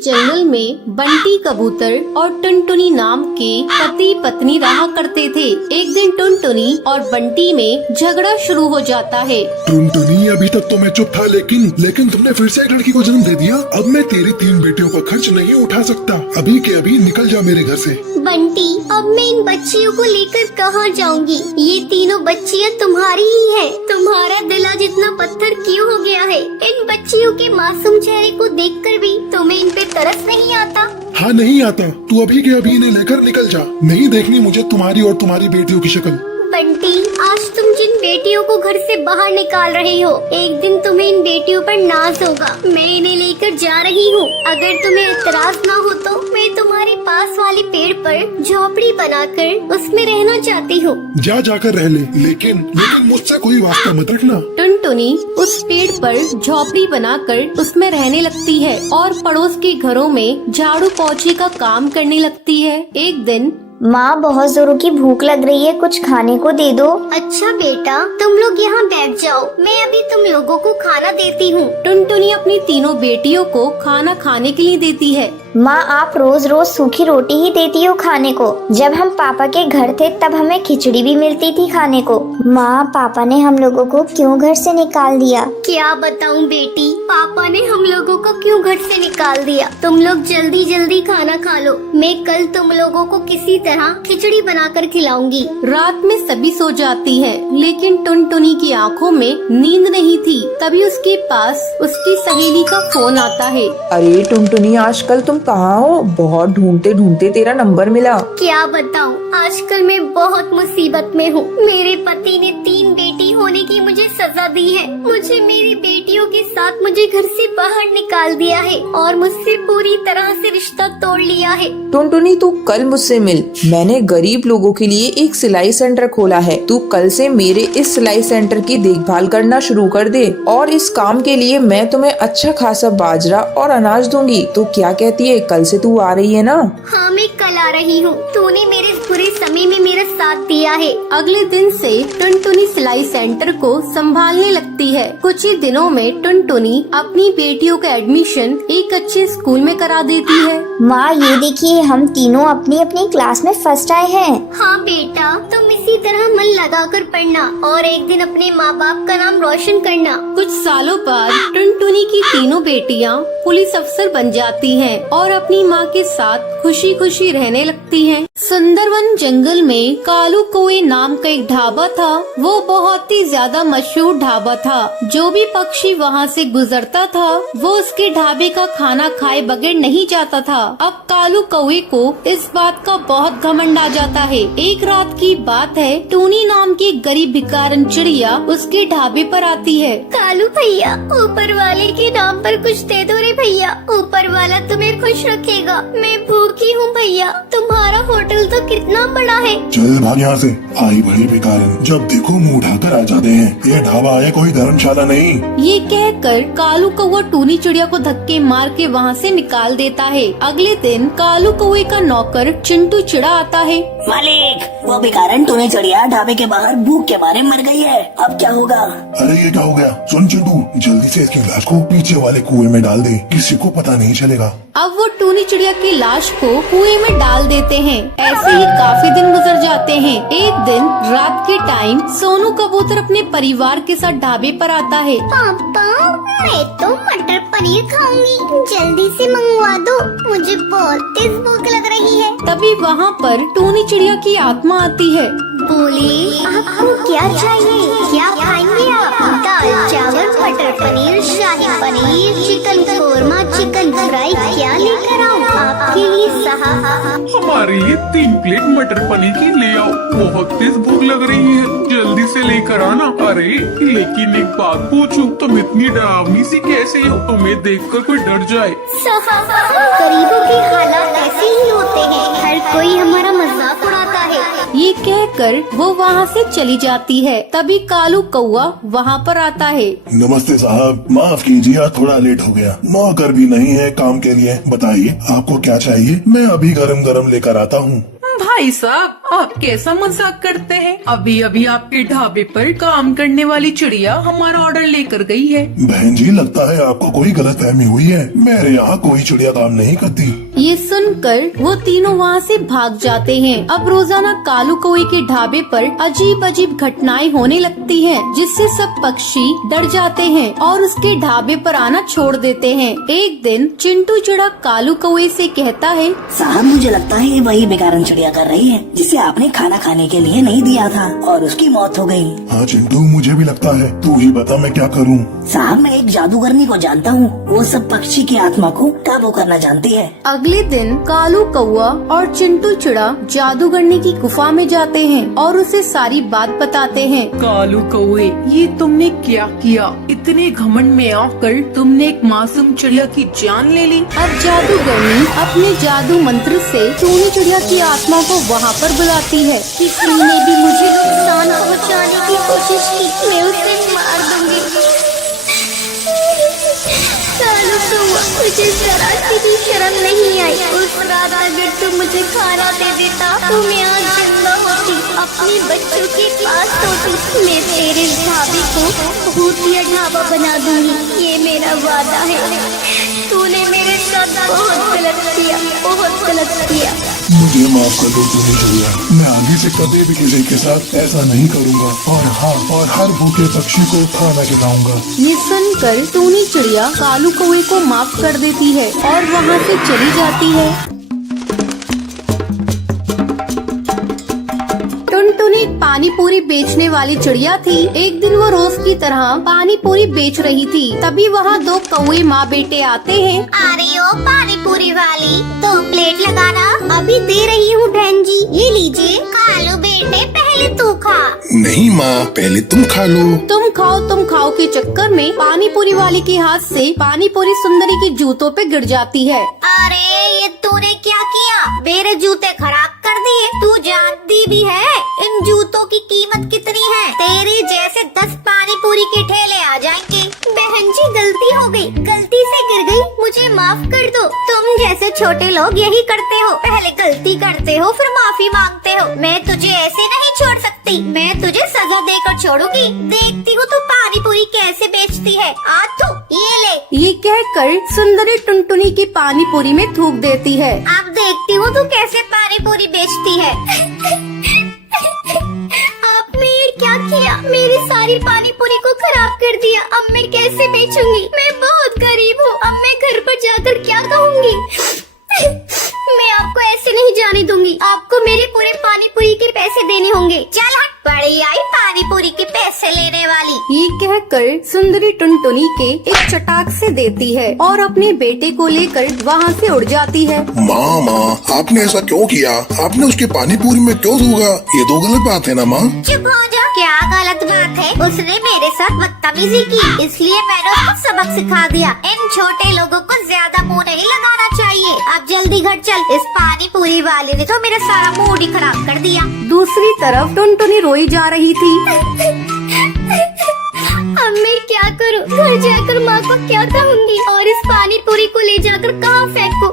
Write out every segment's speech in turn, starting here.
जंगल में बंटी कबूतर और टुनटुनी नाम के पति पत्नी रहा करते थे। एक दिन टुनटुनी और बंटी में झगड़ा शुरू हो जाता है। टुनटुनी, अभी तक तो मैं चुप था, लेकिन तुमने फिर से एक लड़की को जन्म दे दिया। अब मैं तेरी 3 बेटियों का खर्च नहीं उठा सकता। अभी के अभी निकल जा मेरे घर से। बंटी, अब मैं इन बच्चियों को लेकर कहाँ जाऊँगी? ये तीनों बच्चियाँ तुम्हारी ही हैं। तुम्हारा दिल आज इतना पत्थर क्यों हो गया है? इन बच्चियों के मासूम चेहरे को देखकर भी तुम्हें इन पे तरस नहीं आता? हाँ, नहीं आता। तू अभी के अभी इन्हें लेकर निकल जा। नहीं देखनी मुझे तुम्हारी और तुम्हारी बेटियों की शक्ल। बंटी, आज तुम जिन बेटियों को घर से बाहर निकाल रहे हो, एक दिन तुम्हें इन बेटियों पर नाज होगा। मैं इन्हें लेकर जा रही हूँ। अगर तुम्हें एतराज ना हो तो मैं तुम्हारे पास वाले पेड़ पर झोपड़ी बनाकर उसमें रहना चाहती हूँ। जाकर रह ले, लेकिन मुझसे कोई वास्ता मत रखना। टुनटुनी उस पेड़ पर झोपड़ी बनाकर उसमें रहने लगती है और पड़ोस के घरों में झाड़ू पोछे का काम करने लगती है। एक दिन, माँ, बहुत जोरों की भूख लग रही है, कुछ खाने को दे दो। अच्छा बेटा, तुम लोग यहाँ बैठ जाओ, मैं अभी तुम लोगों को खाना देती हूँ। टुनटुनी अपनी तीनों बेटियों को खाना खाने के लिए देती है। माँ, आप रोज रोज सूखी रोटी ही देती हो खाने को। जब हम पापा के घर थे तब हमें खिचड़ी भी मिलती थी खाने को। माँ, पापा ने हम लोगों को क्यों घर से निकाल दिया? क्या बताऊँ बेटी, पापा ने हम लोगों को क्यों घर से निकाल दिया? तुम लोग जल्दी जल्दी खाना खा लो। मैं कल तुम लोगों को किसी तरह खिचड़ी बनाकर खिलाऊंगी। रात में सभी सो जाती है, लेकिन टुनटुनी की आंखों में नींद नहीं थी। तभी उसके पास उसकी सहेली का फोन आता है। अरे टुनटुनी, आजकल तुम कहाँ हो? बहुत ढूंढते ढूंढते तेरा नंबर मिला। क्या बताऊँ, आजकल मैं बहुत मुसीबत में हूँ। मेरे पति ने 3 बेटी होने की मुझे सजा दी है। मुझे मेरी बेटियों के साथ मुझे घर से बाहर निकाल दिया है और मुझसे पूरी तरह से रिश्ता तोड़ लिया है। टुनटुनी, तू कल मुझसे मिल। मैंने गरीब लोगों के लिए एक सिलाई सेंटर खोला है। तू कल से मेरे इस सिलाई सेंटर की देखभाल करना शुरू कर दे और इस काम के लिए मैं तुम्हें अच्छा खासा बाजरा और अनाज दूंगी। तो क्या कहती है, कल से तू आ रही है ना? हाँ, मैं कल आ रही हूँ। तूने मेरे इस बुरे समय में मेरा साथ दिया है। अगले दिन से टुनटुनी सिलाई सेंटर को संभालने लगती है। कुछ ही दिनों में टुनटुनी अपनी बेटियों का एडमिशन एक अच्छे स्कूल में करा देती है। माँ, ये देखिए, हम तीनों अपनी अपनी क्लास में फर्स्ट आए हैं। हाँ बेटा, तुम इसी तरह मन लगाकर पढ़ना और एक दिन अपने माँ बाप का नाम रोशन करना। कुछ सालों बाद टुनटुनी की तीनों बेटियां पुलिस अफसर बन जाती हैं और अपनी माँ के साथ खुशी खुशी रहने लगती हैं। सुंदरवन जंगल में कालू कौए नाम का एक ढाबा था। वो बहुत ही ज्यादा मशहूर ढाबा था। जो भी पक्षी वहाँ से गुजरता था वो उसके ढाबे का खाना खाए बगैर नहीं जाता था। अब कालू कौए को इस बात का बहुत घमंड आ जाता है। एक रात की बात है, टूनी नाम की एक गरीब भिखारन चिड़िया उसके ढाबे पर आती है। कालू भैया, ऊपर वाले के नाम पर कुछ दे दो रे भैया। ऊपर वाला तुम्हें खुश रखेगा। मैं भूखी हूँ भैया। तुम्हारा होटल तो कितना बड़ा है। चल भाग यहाँ से, आई बड़ी भिखारन। जब देखो मुँह उठाकर आ जाते हैं। ये ढाबा है, कोई धर्मशाला नहीं। ये कहकर कालू कौवा टूनी चिड़िया को धक्के मार के वहाँ से निकाल देता है। अगले दिन कालू कौवे का नौकर चिंटू चिड़ा आता है। मालिक, वो भिखारन टूनी चिड़िया ढाबे के बाहर भूख के मारे मर गई है। अब क्या होगा? अरे ये क्या हो गया? सुन चिंटू, जल्दी से इसकी लाश को पीछे वाले कुएं में डाल दे, किसी को पता नहीं चलेगा। अब वो टूनी चिड़िया की लाश को कुएं में डाल देते हैं। ऐसे ही काफी दिन गुजर जाते हैं। एक दिन रात के टाइम सोनू कबूतर अपने परिवार के साथ ढाबे पर आता है। पापा, मैं तो मटर पनीर खाऊंगी, जल्दी से मंगवा दो, मुझे बहुत तेज भूख लग रही है। तभी वहाँ पर टूनी चिड़िया की आत्मा आती है। बोले, आपको क्या चाहिए? क्या खाएंगे आप? दाल चावल, मटर paneer, shahi paneer, chicken korma, chicken fry, क्या लेकर आऊँ आपके लिए साहब? हमारे लिए 3 प्लेट मटर पनीर की ले आओ। बहुत तेज भूख लग रही है, जल्दी से लेकर आना। अरे लेकिन एक बात पूछूं, तुम इतनी डरावनी सी कैसे हो? तुम्हें देखकर कोई डर जाए। गरीबों के हालात ऐसे ही होते हैं, हर कोई हमारा मजाक उड़ाता है। ये कहकर वो वहाँ से चली जाती है। तभी कालू कौवा वहाँ पर आता है। नमस्ते साहब, माफ कीजिए, थोड़ा लेट हो गया। नौकर भी नहीं है काम के लिए। बताइए आपको क्या चाहिए, मैं अभी गरम गरम लेकर आता हूँ। भाई भाई साहब, आप कैसा मजाक करते हैं? अभी अभी आपके ढाबे पर काम करने वाली चिड़िया हमारा ऑर्डर लेकर गई है। बहन जी, लगता है आपको कोई गलतफहमी हुई है। मेरे यहाँ कोई चिड़िया काम नहीं करती। ये सुनकर वो तीनों वहाँ से भाग जाते हैं। अब रोजाना कालू कौवे के ढाबे पर अजीब अजीब घटनाएं होने लगती हैं, जिससे सब पक्षी डर जाते हैं और उसके ढाबे पर आना छोड़ देते हैं। एक दिन चिंटू चिड़ा कालू कौवे से कहता है, साहब मुझे लगता है ये वही बेकारन चिड़िया कर रही है जिसे आपने खाना खाने के लिए नहीं दिया था और उसकी मौत हो गई। हाँ चिंटू, मुझे भी लगता है। तू ही बता मैं क्या करूँ। साहब मैं एक जादूगरनी को जानता हूँ, वो सब पक्षी की आत्मा को काबू करना जानती है। अगले दिन कालू कौवा और चिंटू चिड़ा जादूगरनी की गुफा में जाते हैं और उसे सारी बात बताते हैं। कालू कौवे, ये तुमने क्या किया? इतने घमंड में आकर तुमने एक मासूम चिड़िया की जान ले ली। अब जादूगरनी अपने जादू मंत्र से टूनी चिड़िया की आत्मा को वहाँ पर बुलाती है। किसी ने भी मुझे नुकसान पहुँचाने की कोशिश की, मैं उसे मार दूंगी। कालू कौवा, मुझे जरा सी भी शर्म नहीं आई। उस रात अगर तू मुझे खाना दे देता तो मैं आज जिंदा होती, अपने बच्चों के पास होती। मैं तेरे ढाबे को भूतिया ढाबा बना दूंगी, ये मेरा वादा है। तूने मेरे साथ बहुत गलत किया, बहुत गलत किया। मुझे माफ कर दो टूनी चिड़िया, मैं आगे से कभी भी किसी के साथ ऐसा नहीं करूँगा। और हाँ, और हर भूखे पक्षी को खाना खिलाऊंगा। ये सुनकर टूनी चिड़िया कालू कौवे को माफ कर देती है और वहाँ से चली जाती है। टुनटुन एक पानी पूरी बेचने वाली चिड़िया थी। एक दिन वो रोज की तरह पानी पूरी बेच रही थी। तभी वहाँ दो कौवे माँ बेटे आते हैं। अरे ओ पानी पूरी वाली, 2 प्लेट लगाना। अभी दे रही हूँ बहन जी, ये लीजिए। कालू बेटे पहले तू खा। नहीं माँ, पहले तुम खा लो। तुम खाओ के चक्कर में पानी पूरी वाले के हाथ से पानी पूरी सुंदरी के जूतों पे गिर जाती है। अरे ये तूने क्या किया? मेरे जूते खराब कर दिए। तू जानती भी है इन जूतों की कीमत कितनी है? तेरे जैसे 10 पानी पूरी के ठेले आ जाएंगे। बहन जी गलती हो गई, गलती से गिर गई, मुझे माफ कर दो। तुम जैसे छोटे लोग यही करते हो, पहले गलती करते हो फिर माफी मांगते हो। मैं तुझे ऐसे नहीं छोड़ सकती, मैं तुझे सजा देकर छोड़ूंगी। देखती हूँ तू पानी पूरी कैसे बेचती है। आ तू ये ले। ये कहकर सुंदरी टुनटुनी की पानी पूरी में थूक देती है। अब देखती हूँ तू कैसे पानी पूरी बेचती है। आपने ये क्या किया? मेरी सारी पानी पूरी को खराब कर दिया। अब मैं कैसे बेचूंगी? मैं बहुत गरीब हूँ। अब मैं घर पर जाकर क्या कहूँगी? मैं आपको ऐसे नहीं जाने दूंगी। आपको मेरे पूरे पानी पूरी के पैसे देने होंगे। चल हट, बड़ी आई पानी पूरी के पैसे लेने वाली। ये कहकर सुंदरी टुनटुनी के एक चटाक से देती है और अपने बेटे को लेकर वहाँ से उड़ जाती है। माँ, आपने ऐसा क्यों किया? आपने उसके पानी पूरी में क्यों थूका? ये तो गलत बात है ना माँ। चुप हो जा। क्या गलत बात है? उसने मेरे साथ बदतमीजी की, इसलिए मैंने उसको सबक सिखा दिया। इन छोटे लोगों को ज्यादा मुंह नहीं लगाना चाहिए। अब जल्दी घर चल, इस पानी पूरी वाले ने तो मेरा सारा मूड ही खराब कर दिया। दूसरी तरफ टुनटुनी रोई जा रही थी। अब मैं क्या करूं? घर जाकर माँ को क्या कहूँगी? और इस पानी पूरी को ले जाकर कहाँ फेंकूं?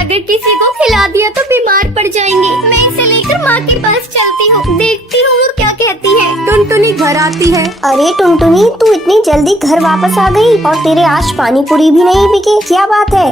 अगर किसी को खिला दिया तो बीमार पड़ जाएंगे। मैं इसे लेकर माँ के पास चलती हूँ, देखती हूँ वो क्या कहती है। टुनटुनी घर आती है। अरे टुनटुनी, तू इतनी जल्दी घर वापस आ गई और तेरे आज पानी पूरी भी नहीं बिके, क्या बात है?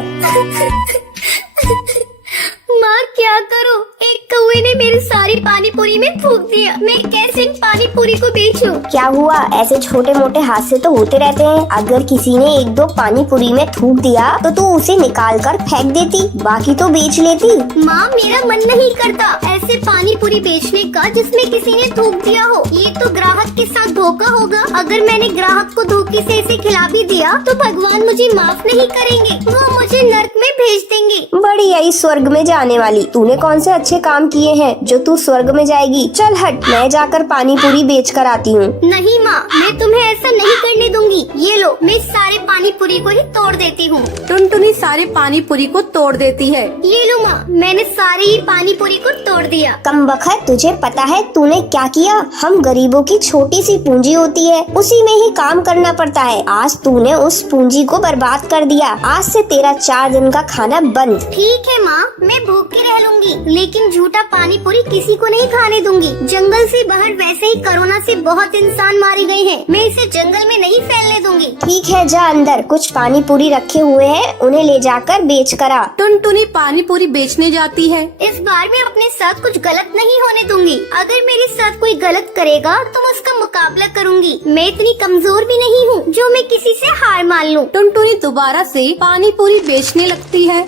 माँ क्या करूँ? एक कौवे ने मेरी सारी पानी पूरी में थूक दिया। मैं कैसे इन पानी पूरी को बेचूं? क्या हुआ? ऐसे छोटे मोटे हादसे तो होते रहते हैं। अगर किसी ने 1-2 पानी पूरी में थूक दिया तो तू उसे निकाल कर फेंक देती, बाकी तो बेच लेती। माँ मेरा मन नहीं करता ऐसे पानी पूरी बेचने का जिसमें किसी ने थूक दिया हो। ये तो ग्राहक के साथ धोखा होगा। अगर मैंने ग्राहक को धोखे से इसे खिला भी दिया तो भगवान मुझे माफ नहीं करेंगे, वो मुझे नर्क में भेज देंगे। बड़ी आई स्वर्ग में जाने वाली, तूने कौन से अच्छे काम किए हैं जो तू स्वर्ग में जाएगी? चल हट, मैं जाकर पानी पूरी बेच कर आती हूँ। नहीं माँ, मैं तुम्हें ऐसा नहीं करने दूंगी। ये लो, मैं सारे पानी पूरी को ही तोड़ देती हूँ। टुनटुनी सारे पानी पूरी को तोड़ देती है। ये लो माँ, मैंने सारे ही पानी पूरी को तोड़ दिया। कमबख्त, तुझे पता है तूने क्या किया? हम गरीबों की छोटी सी पूंजी होती है, उसी में ही काम करना पड़ता है। आज तूने उस पूंजी को बर्बाद कर दिया। आज से तेरा 4 दिन का खाना बंद। ठीक है माँ, मैं भूखी रह लूंगी, लेकिन झूठा पानी पूरी किसी को नहीं खाने दूंगी। जंगल से बाहर वैसे ही कोरोना से बहुत इंसान मारे गए हैं, मैं इसे जंगल में नहीं फैलने दूंगी। ठीक है, जा अंदर, कुछ पानी पूरी रखे हुए हैं, उन्हें ले जाकर बेच कर आ। टुनटुनी पानी पूरी बेचने जाती है। इस बार मैं अपने साथ कुछ गलत नहीं होने दूंगी। अगर मेरे साथ कोई गलत करेगा तो मैं उसका मुकाबला करूंगी। मैं इतनी कमजोर भी नहीं हूँ जो मैं किसी से हार मान लूं। टुनटुनी दोबारा से पानी पूरी बेचने लगती है।